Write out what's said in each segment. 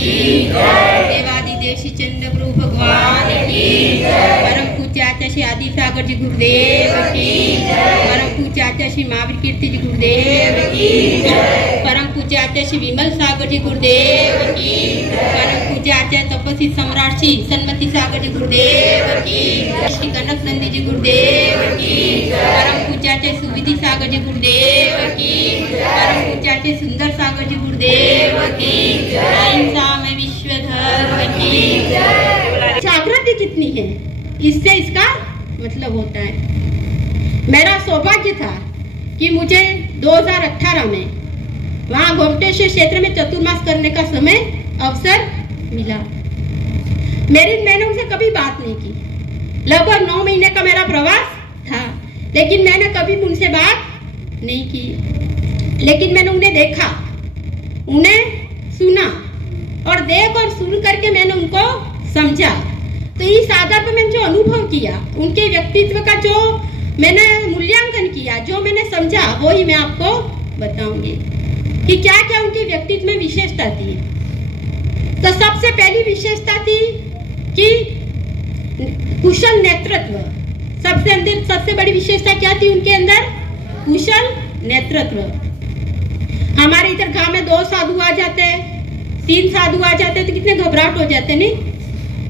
की जय। देवादिदेव चंद्र प्रभु भगवान की जय। परम पूज्य आचार्य श्री आदि सागर जी गुरुदेव की जय। परम पूज्य आचार्य श्री महावीर कीर्ति जी गुरुदेव की जय। परम पूज्य आचार्य श्री विमल सागर जी गुरुदेव की जय। परम पूज्य आचार्य तपस्वी सम्राट श्री सन्मति सागर जी गुरुदेव की जय। श्री कनक नंदी जी गुरुदेव की जय। परम पूज्य आचार्य सुविधि सागर जी गुरुदेव की जय। परम पूज्य आचार्य सुंदर सागर जी गुरुदेव की जय। अहिंसा में विश्व धर्म की जय। जागृति कितनी है, इससे इसका मतलब होता है। मेरा सौभाग्य था कि मुझे 2018 में वहाँ गोमटेश्वर क्षेत्र में चतुर्मास करने का समय अवसर मिला। मैंने उनसे कभी बात नहीं की। लगभग 9 महीने का मेरा प्रवास था, लेकिन मैंने कभी उनसे बात नहीं की। लेकिन मैंने उन्हें देखा, उन्हें सुना, और देख और सुन करके मैंने उनको समझा। तो इस आधार पर मैंने जो अनुभव किया, उनके व्यक्तित्व का जो मैंने मूल्यांकन किया, जो मैंने समझा, वो ही मैं आपको बताऊंगी कि क्या क्या उनके व्यक्तित्व में विशेषता थी। तो सबसे पहली विशेषता थी कि कुशल नेतृत्व। सबसे बड़ी विशेषता क्या थी उनके अंदर? कुशल नेतृत्व। हमारे इधर गांव में 2 साधु आ जाते हैं, 3 साधु आ जाते हैं तो कितने घबराहट हो जाते नहीं।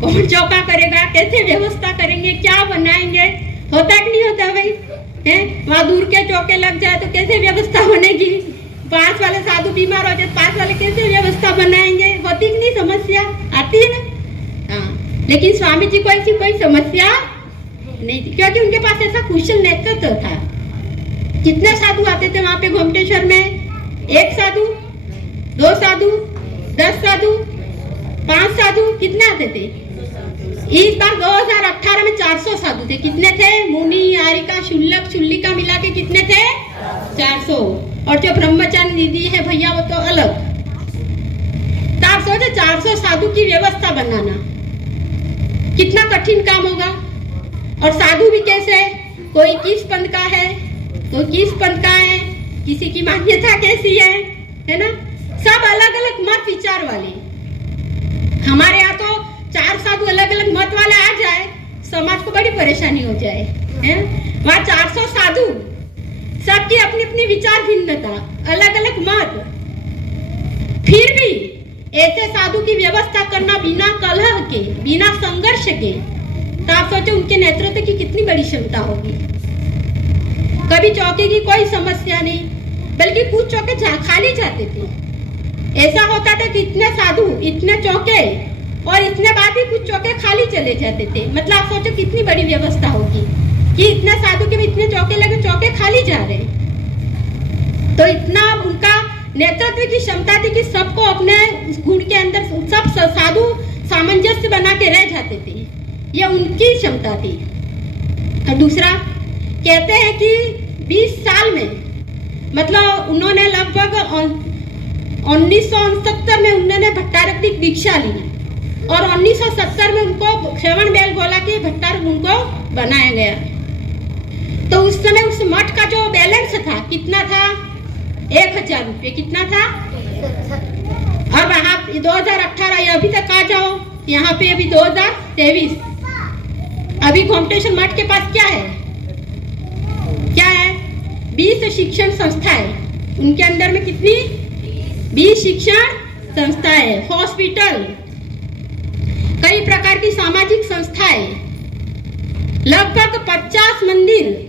कौन चौका करेगा, कैसे व्यवस्था करेंगे, क्या बनाएंगे, होता कि नहीं होता भाई? हैं, वहाँ दूर के चौके लग जाए तो कैसे व्यवस्था बनेगी? 5 वाले साधु बीमार हो जाए, 5 वाले कैसे व्यवस्था बनाएंगे? होती कि नहीं समस्या? आती है ना? हाँ, लेकिन स्वामी जी को ऐसी कोई समस्या नहीं थी, क्योंकि उनके पास ऐसा कुशल नेतृत्व था। कितने साधु आते थे वहाँ पे गोमटेश्वर में? 1 साधु, 2 साधु, 10 साधु, 5 साधु, कितने आते थे? इस बार 2018 में 400 साधु थे। कितने थे? मुनि, आरिका, शुल्लक, शुल्लिका मिला के कितने थे? 400। और जो ब्रह्मचारी दीदी है भैया, वो तो अलग। तो आप सोचे 400 साधु की व्यवस्था बनाना कितना कठिन काम होगा। और साधु भी कैसे? कोई किस पंथ का है, कोई किस पंथ का है, किसी की मान्यता कैसी है ना? सब अलग अलग मत विचार वाले। हमारे यहाँ तो 4 साधु अलग अलग मत वाले आ जाए, समाज को बड़ी परेशानी हो जाए। वहाँ 400 साधु, सबकी अपनी अपनी विचार भिन्नता, अलग अलग मत, फिर भी ऐसे साधु की व्यवस्था करना बिना कलह के, बिना संघर्ष के, तो आप सोचो उनके नेतृत्व की कितनी बड़ी क्षमता होगी। कभी चौके की कोई समस्या नहीं, बल्कि कुछ चौके खाली जाते थे। ऐसा होता था कि इतने साधु, इतने चौके, और इतने बाद भी कुछ चौके खाली चले जाते थे। मतलब आप सोचो कितनी बड़ी व्यवस्था होगी कि इतने साधु के भी इतने चौके लगे, चौके खाली जा रहे। तो इतना उनका नेतृत्व की क्षमता थी कि सबको अपने गुण के अंदर सब साधु सामंजस्य बना के रह जाते थे। ये उनकी क्षमता थी। और दूसरा कहते हैं कि 20 साल में, मतलब उन्होंने लगभग 1969 में उन्होंने भट्टारक की दीक्षा ली, और 1970 में उनको श्रवण बेल गोला के भट्टारक उनको बनाया गया। तो उस समय उस मठ का जो बैलेंस था कितना था? 1000 रुपये। कितना था? अब आप 2018 अभी तक आ जाओ, यहाँ पे अभी 2023। अभी गोमटेश्वर मठ के पास क्या है? क्या है? 20 शिक्षण संस्थाएं। उनके अंदर में कितनी? 20 शिक्षण संस्थाएं, हॉस्पिटल, कई प्रकार की सामाजिक संस्थाएं, लगभग 50 मंदिर।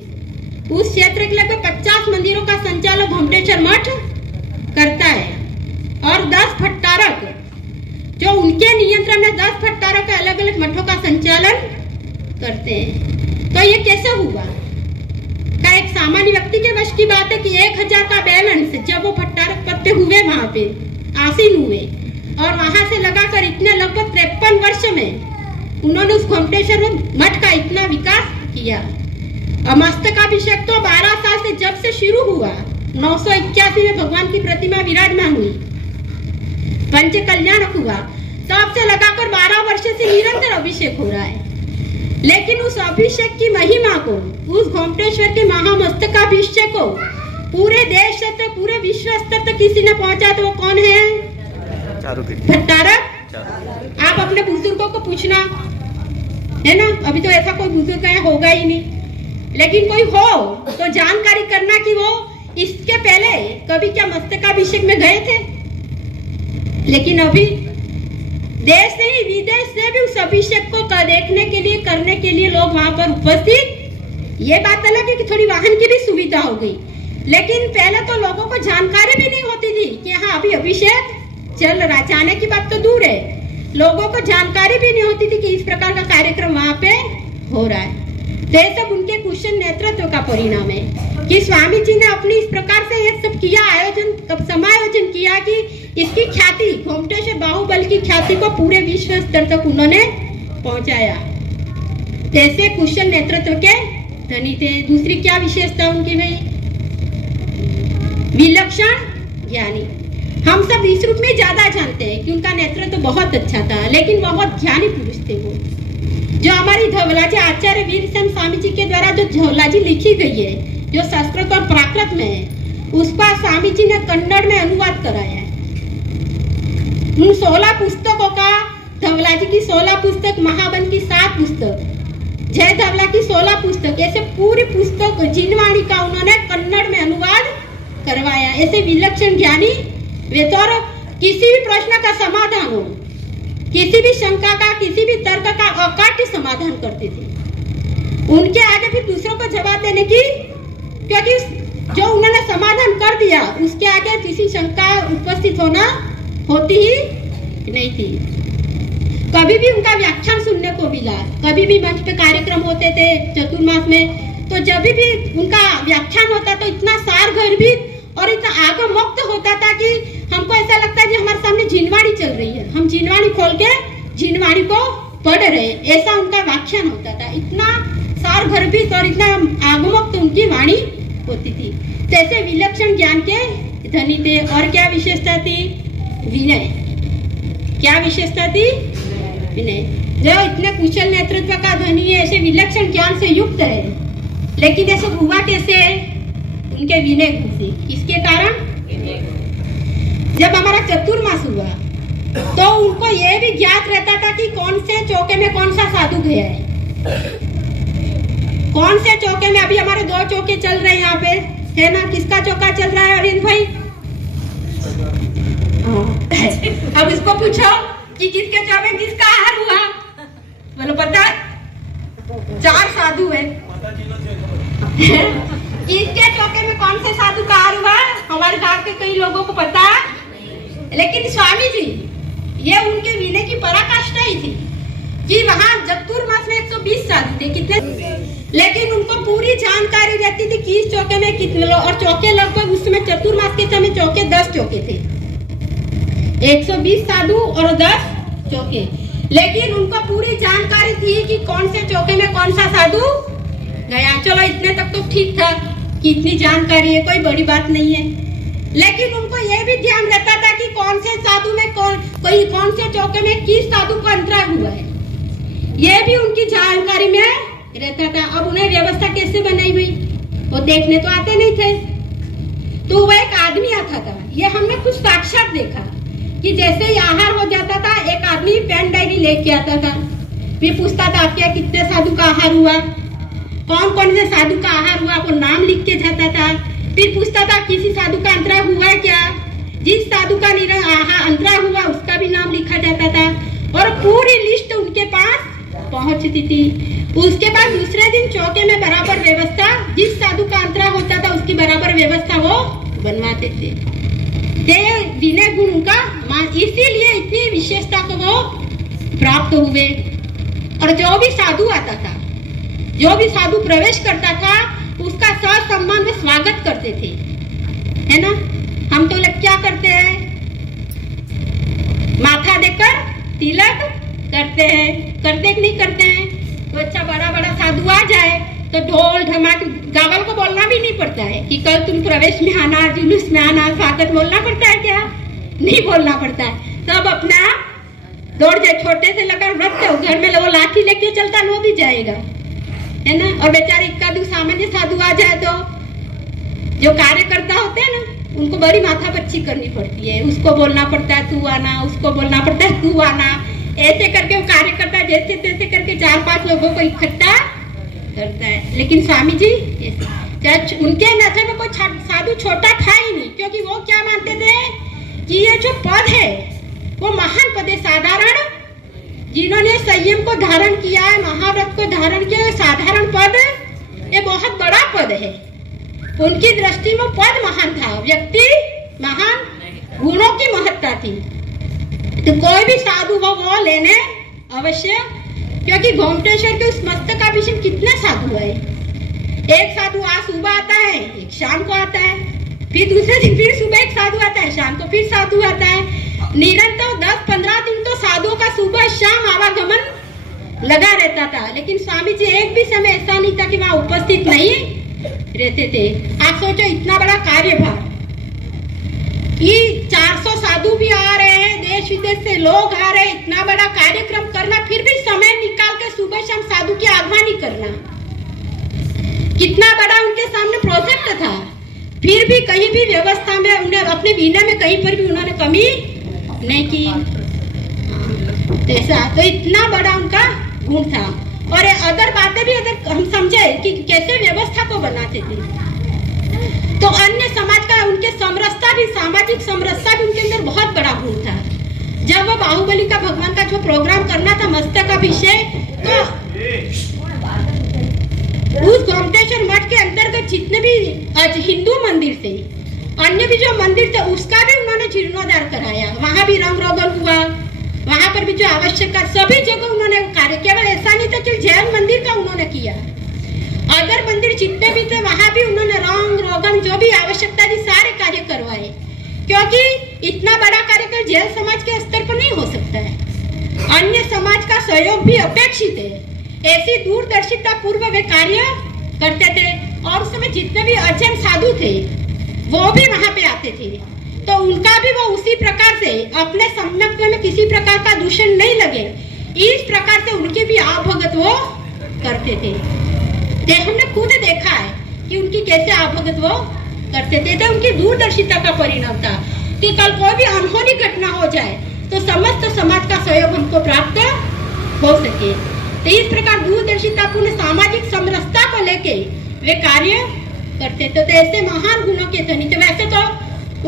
उस क्षेत्र के लगभग 50 मंदिरों का संचालन गोमटेश्वर मठ करता है। और 10 भट्टारक, जो उनके नियंत्रण में 10 भट्टारक अलग अलग मठों का संचालन करते हैं। तो ये कैसे हुआ? क्या एक सामान्य व्यक्ति के वश की बात है कि 1000 का बैलेंस जब वो भट्टारक पद पे हुए, वहां पे आसीन हुए, और वहां से लगाकर इतने लगभग 53 वर्ष में उन्होंने उस गोमटेश्वर मठ का इतना विकास किया। और मस्तकाभिषेक तो 12 साल से जब से शुरू हुआ, 981 में भगवान की प्रतिमा विराजमान हुई, पंच कल्याण हुआ, तब से लगाकर 12 वर्ष से निरंतर अभिषेक हो रहा है। लेकिन उस अभिषेक की महिमा को, उस गोमटेश्वर के महामस्तकाभिषेक को पूरे देश से, पूरे विश्व स्तर तक किसी ने पहुंचा, तो वो कौन है? भट्टारक आप अपने बुजुर्गों को पूछना, है ना, अभी तो ऐसा कोई बुजुर्ग है होगा ही नहीं, लेकिन कोई हो तो जानकारी करना कि वो इसके पहले कभी क्या मस्तकाभिषेक में गए थे। लेकिन अभी देश से ही विदेश से भी उस अभिषेक को देखने के लिए करने के लिए लोग वहां पर उपस्थित। ये बात अलग है कि थोड़ी वाहन की भी सुविधा हो गई, लेकिन पहले तो लोगों को जानकारी भी नहीं होती थी कि हाँ अभी अभिषेक चल रहा है। जाने की बात तो दूर है, लोगों को जानकारी भी नहीं होती थी कि इस प्रकार का कार्यक्रम वहाँ पे हो रहा है। तो ये सब उनके कुशल नेतृत्व का परिणाम है कि स्वामी जी ने अपनी इस प्रकार से ये सब किया, आयोजन समायोजन किया कि इसकी ख्याति, गोमटेश्वर बाहुबल की ख्याति को पूरे विश्व स्तर तक उन्होंने पहुंचाया। जैसे कुशल नेतृत्व के धनी थे। दूसरी क्या विशेषता उनकी भाई? विलक्षण ज्ञानी। हम सब इस रूप में ज्यादा जानते हैं कि उनका नेतृत्व बहुत अच्छा था, लेकिन बहुत ज्ञानी पुरुष थे वो। जो हमारी धवलाजी आचार्य वीरसेन स्वामी जी के द्वारा जो धवलाजी लिखी गई है, जो संस्कृत और प्राकृत में है, उसका स्वामी जी ने कन्नड़ में अनुवाद कराया है। उन 16 पुस्तकों का, धवलाजी की 16 पुस्तक, महावन की 7 पुस्तक, जय धवला की 16 पुस्तक, ऐसे पूरी पुस्तक जिनवाणी का उन्होंने कन्नड़ में अनुवाद करवाया। ऐसे विलक्षण ज्ञानी वे तो, किसी भी प्रश्न का समाधान हो, किसी भी शंका का, किसी भी तर्क का अकाट्य समाधान करते थे। उनके आगे फिर दूसरों को जवाब देने की, क्योंकि जो उन्होंने समाधान कर दिया उसके आगे किसी शंका उपस्थित होना होती ही नहीं थी। कभी भी उनका व्याख्यान सुनने को मिला, कभी भी मंच पे कार्यक्रम होते थे चतुर्मास में, तो जब भी उनका व्याख्यान होता तो इतना सारगर्भित और इतना आगमोक्त होता था कि हमको ऐसा लगता है कि हमारे सामने जिनवाणी चल रही है, हम जिनवाणी खोल के जिनवाणी को पढ़ रहे, ऐसा उनका व्याख्यान होता था। इतना सारगर्भित और इतना आगमोक्त उनकी वाणी होती थी। जैसे विलक्षण ज्ञान के धनी थे। और क्या विशेषता थी? विनय। क्या विशेषता थी? विनय। जो इतने कुशल नेतृत्व का धनी है, ऐसे विलक्षण ज्ञान से युक्त है, लेकिन ऐसा हुआ कैसे? उनके विनय गुण से। इसके कारण जब हमारा चतुर्मास हुआ तो उनको यह भी ज्ञात रहता था कि कौन से चौके में कौन सा साधु गया है, कौन से चौके में। अभी हमारे 2 चौके चल रहे हैं यहाँ पे, है ना। किसका चौका चल रहा है अरविंद भाई? अब इसको पूछो कि किसके चौके किसका आहार हुआ, बोलो पता? 4 साधु है। किसके चौके में कौन से साधु का आहार हुआ? हमारे गांव के कई लोगों को पता, लेकिन स्वामी जी ये उनके विनय की पराकाष्ठा ही थी कि वहाँ चतुर्मास में 120 साधु थे। कितने? लेकिन उनको पूरी जानकारी रहती थी कि इस चौके में कितने लोग, और चौके लगभग उस समय चतुर्मास के समय चौके 10 चौके थे, 120 साधु और 10 चौके। लेकिन उनको पूरी जानकारी थी कि कौन से चौके में कौन सा साधु गया। चलो इतने तक तो ठीक था कि इतनी जानकारी है, कोई बड़ी बात नहीं है। लेकिन उनको यह भी ध्यान रहता था कि कौन से साधु में कौन से चौके में किस साधु का अंतराल हुआ है, यह भी उनकी जानकारी में रहता था। अब उन्हें व्यवस्था कैसे बनाई हुई, वो देखने तो आते नहीं थे, तो वो एक आदमी आता था। ये हमने कुछ साक्षात देखा कि जैसे ही आहार हो जाता था, एक आदमी पेन डायरी लेके आता था, फिर पूछता था आपके यहाँ कितने साधु का आहार हुआ, कौन कौन से साधु का आहार हुआ, वो नाम लिख के जाता था। फिर पूछता था किसी साधु का अंतराल हुआ क्या, जिस साधु का अंतराल हुआ उसका भी नाम लिखा जाता था, और पूरी लिस्ट उनके पास पहुंचती थी। उसके बाद दूसरे दिन चौके में बराबर व्यवस्था, जिस साधु का अंतराल होता था उसकी बराबर व्यवस्था वो बनवाते थे। विनय गुण उनका, इसीलिए इतनी विशेषता को वो प्राप्त हुए। और जो भी साधु आता था, जो भी साधु प्रवेश करता था, उसका ससम्मान में स्वागत करते थे, है ना। हम तो लोग क्या करते हैं, माथा देकर तिलक करते हैं, करते कि नहीं करते हैं। तो अच्छा बड़ा बड़ा साधु आ जाए तो ढोल ढमाक, गावल को बोलना भी नहीं पड़ता है कि कल तुम प्रवेश में आना, जुलूस में आना, स्वागत बोलना पड़ता है क्या? नहीं बोलना पड़ता है। सब अपना दौड़ जाए, छोटे से लेकर वृद्ध, घर में वो लाठी लेके चलता वो भी जाएगा, है ना। और बेचारे इक्का सामान्य साधु आ जाए तो जो कार्यकर्ता होते हैं ना, उनको बड़ी माथा पच्ची करनी पड़ती है। उसको बोलना पड़ता है तू आना, उसको बोलना पड़ता है तू आना, ऐसे करके वो कार्यकर्ता जैसे तैसे करके 4-5 लोगों को इकट्ठा करता है। लेकिन स्वामी जी उनके नजर में कोई साधु छोटा था ही नहीं, क्योंकि वो क्या मानते थे कि ये जो पद है वो महान पद है। साधारण जिन्होंने संयम को धारण किया है, महाव्रत को धारण किया है, साधारण पद ये बहुत बड़ा पद है। उनकी दृष्टि में पद महान था, व्यक्ति महान, गुणों की महत्ता थी। तो कोई भी साधु वो लेने अवश्य, क्योंकि गोमटेश्वर के उस मस्तकाभिषेक कितने साधु है। एक साधु आज सुबह आता है, एक शाम को आता है, फिर दूसरे दिन फिर सुबह एक साधु आता है, शाम को फिर साधु आता है। निरंतर 10-15 दिन तो साधुओं का सुबह शाम आवागमन लगा रहता था। लेकिन स्वामी जी एक भी समय ऐसा नहीं था कि वहाँ उपस्थित नहीं रहते थे। आप सोचो इतना बड़ा कार्यभार, ये 400 साधु भी आ रहे हैं, देश विदेश से लोग आ रहे हैं, इतना बड़ा कार्यक्रम करना, फिर भी समय निकाल के सुबह शाम साधु की आह्वानी करना, कितना बड़ा उनके सामने प्रोजेक्ट था। फिर भी कहीं भी व्यवस्था में उन्हें अपने विनय में कहीं पर भी उन्होंने कमी नहीं की। ऐसा तो इतना बड़ा उनका गुण था। और अगर बातें भी अगर हम समझे कि कैसे व्यवस्था को बनाते थे, तो अन्य समाज का उनके समरसता भी, सामाजिक समरसता भी उनके अंदर बहुत बड़ा गुण था। जब वो बाहुबली का भगवान का जो प्रोग्राम करना था मस्तकाभिषेक, तो उस गोमटेश्वर मठ के अंतर्गत जितने भी हिंदू मंदिर थे, अन्य भी जो मंदिर थे, उसका भी उन्होंने जीर्णोद्धार कराया। वहां भी रंग रोगन हुआ, वहां पर भी जो आवश्यक सभी जगह उन्होंने कार्य, केवल ऐसा नहीं था कि जैन मंदिर का उन्होंने किया, अदर मंदिर जितने भी थे वहां भी उन्होंने रंग रोगन जो भी आवश्यकता थी सारे कार्य करवाए। क्योंकि इतना बड़ा कार्य जैन समाज के स्तर पर नहीं हो सकता है, अन्य समाज का सहयोग भी अपेक्षित है। ऐसी दूरदर्शिता पूर्व वे कार्य करते थे। और उस समय जितने भी अजैन साधु थे वो भी वहां पे आते थे, तो उनका भी वो उसी प्रकार से अपने सम्यक में किसी प्रकार का दूषण नहीं लगे, इस प्रकार से उनकी भी आवभगत वो करते थे। हमने खुद देखा है कि उनकी कैसे आवभगत वो करते थे। तो उनकी दूरदर्शिता का परिणाम था कि कल कोई भी अनहोनी घटना हो जाए तो समस्त समाज का सहयोग हमको प्राप्त हो सके। तो इस प्रकार दूरदर्शिता पूर्ण सामाजिक समरसता को लेके वे कार्य करते थे। तो ऐसे महान गुणों के धनी थे। वैसे तो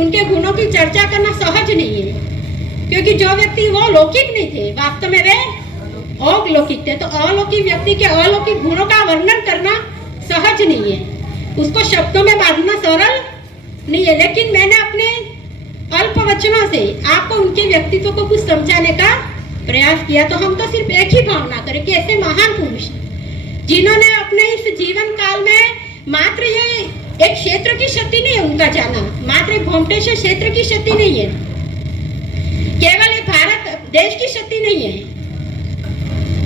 उनके गुणों की चर्चा करना सहज नहीं है, क्योंकि जो व्यक्ति वो लौकिक नहीं थे, वास्तव में वे अलौकिक थे। तो अलौकिक व्यक्ति के अलौकिक गुणों का वर्णन करना सहज नहीं है, उसको शब्दों में बांधना सरल नहीं है। लेकिन मैंने अपने अल्प वचनों से आपको उनके व्यक्तित्व को कुछ समझाने का प्रयास किया। तो हम तो सिर्फ एक ही भावना करें कि ऐसे महान पुरुष जिन्होंने अपने इस जीवन काल में मात्र ये एक क्षेत्र की क्षति नहीं है उनका जाना, मात्र गोमटेश्वर क्षेत्र की क्षति नहीं है, केवल एक भारत देश की क्षति नहीं है,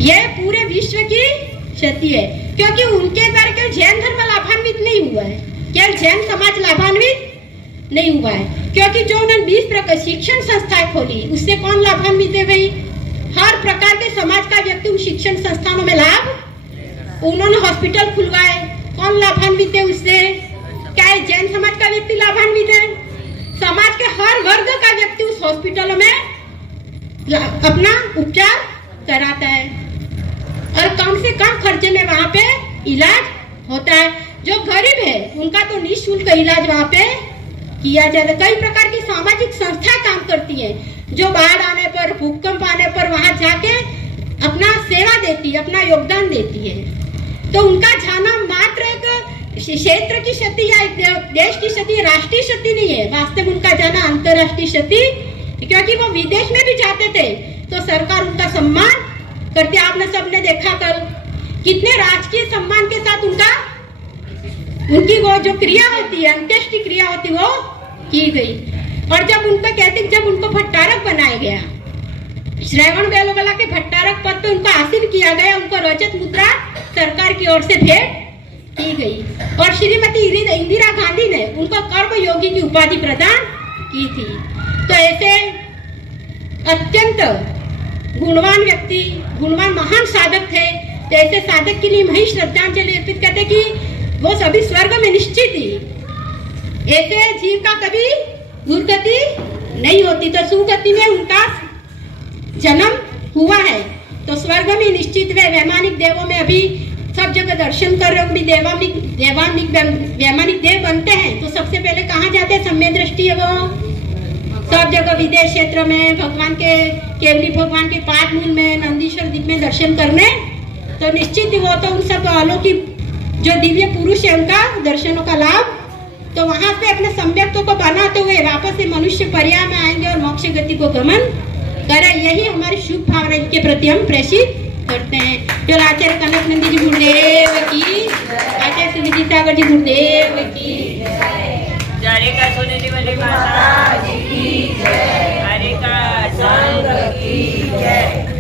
यह पूरे विश्व की क्षति है। क्योंकि उनके द्वारा केवल जैन धर्म लाभान्वित नहीं हुआ है, केवल जैन समाज लाभान्वित नहीं हुआ है, क्योंकि जो उन्होंने 20 प्रकार शिक्षण संस्थाएं खोली, उससे कौन लाभान्वित है भाई? हर प्रकार के समाज का व्यक्ति उन शिक्षण संस्थानों में लाभ, उन्होंने हॉस्पिटल खुलवाए, कौन लाभान्वित है उससे? क्या जैन समाज का व्यक्ति लाभान्वित है? समाज के हर वर्ग का व्यक्ति उस हॉस्पिटलों में अपना उपचार कराता है और कम से कम खर्चे में वहाँ पे इलाज होता है। जो गरीब है उनका तो निःशुल्क इलाज वहाँ पे किया जाता है। कई प्रकार की सामाजिक संस्थाएं काम करती है, जो बाढ़ आने पर, भूकंप आने पर वहाँ जाके अपना सेवा देती है, अपना योगदान देती है। तो उनका जाना मात्र एक क्षेत्र की क्षति या देश की क्षति, राष्ट्रीय क्षति नहीं है, वास्तव में उनका जाना अंतरराष्ट्रीय क्षति, क्योंकि वो विदेश में भी जाते थे तो सरकार उनका सम्मान करते। आपने सबने देखा कल कितने राजकीय सम्मान के साथ उनकी वो जो क्रिया होती है, अंत्येष्टि क्रिया होती वो की गई। और जब उनको कहते, जब उनको भट्टारक बनाया गया, श्रवण बेलगोला के भट्टारक पद पे उनको आसीन किया गया, उनको रजत मुद्रा सरकार की ओर से भेंट की गई और श्रीमती इंदिरा गांधी ने उनको कर्म योगी की उपाधि प्रदान की थी। तो ऐसे अत्यंत गुणवान व्यक्ति, गुणवान महान साधक थे। तो ऐसे साधक के लिए मैं श्रद्धांजलि अर्पित करते कि वो सभी स्वर्ग में निश्चित ही। ऐसे जीव का कभी दुर्गति नहीं होती, तो सुगति में उनका जन्म हुआ है। तो स्वर्ग में निश्चित व वैमानिक देवों में अभी सब जगह दर्शन कर रहे हो, भी वैमानिक देव बनते हैं तो सबसे पहले कहाँ जाते हैं? सम्य दृष्टि है वो सब जगह विदेश क्षेत्र में भगवान के केवली भगवान के पाद मूल में नंदीश्वर द्वीप में दर्शन करने। तो निश्चित वो तो उन सब अलौकिक जो दिव्य पुरुष है उनका दर्शनों का लाभ। तो वहां पे अपने सम्यक्तों को बनाते हुए वापस से मनुष्य पर्याय में आएंगे और मोक्ष गति को गमन करें। यही हमारी शुभ भावना इनके प्रति हम प्रेषित करते हैं। जो आचार्य कनक नंदी जी गुरुदेव की, आचार्य सुविधि सागर जी गुरुदेव की, हरे का सोने वाली माता की जय, हरे का संग की जय।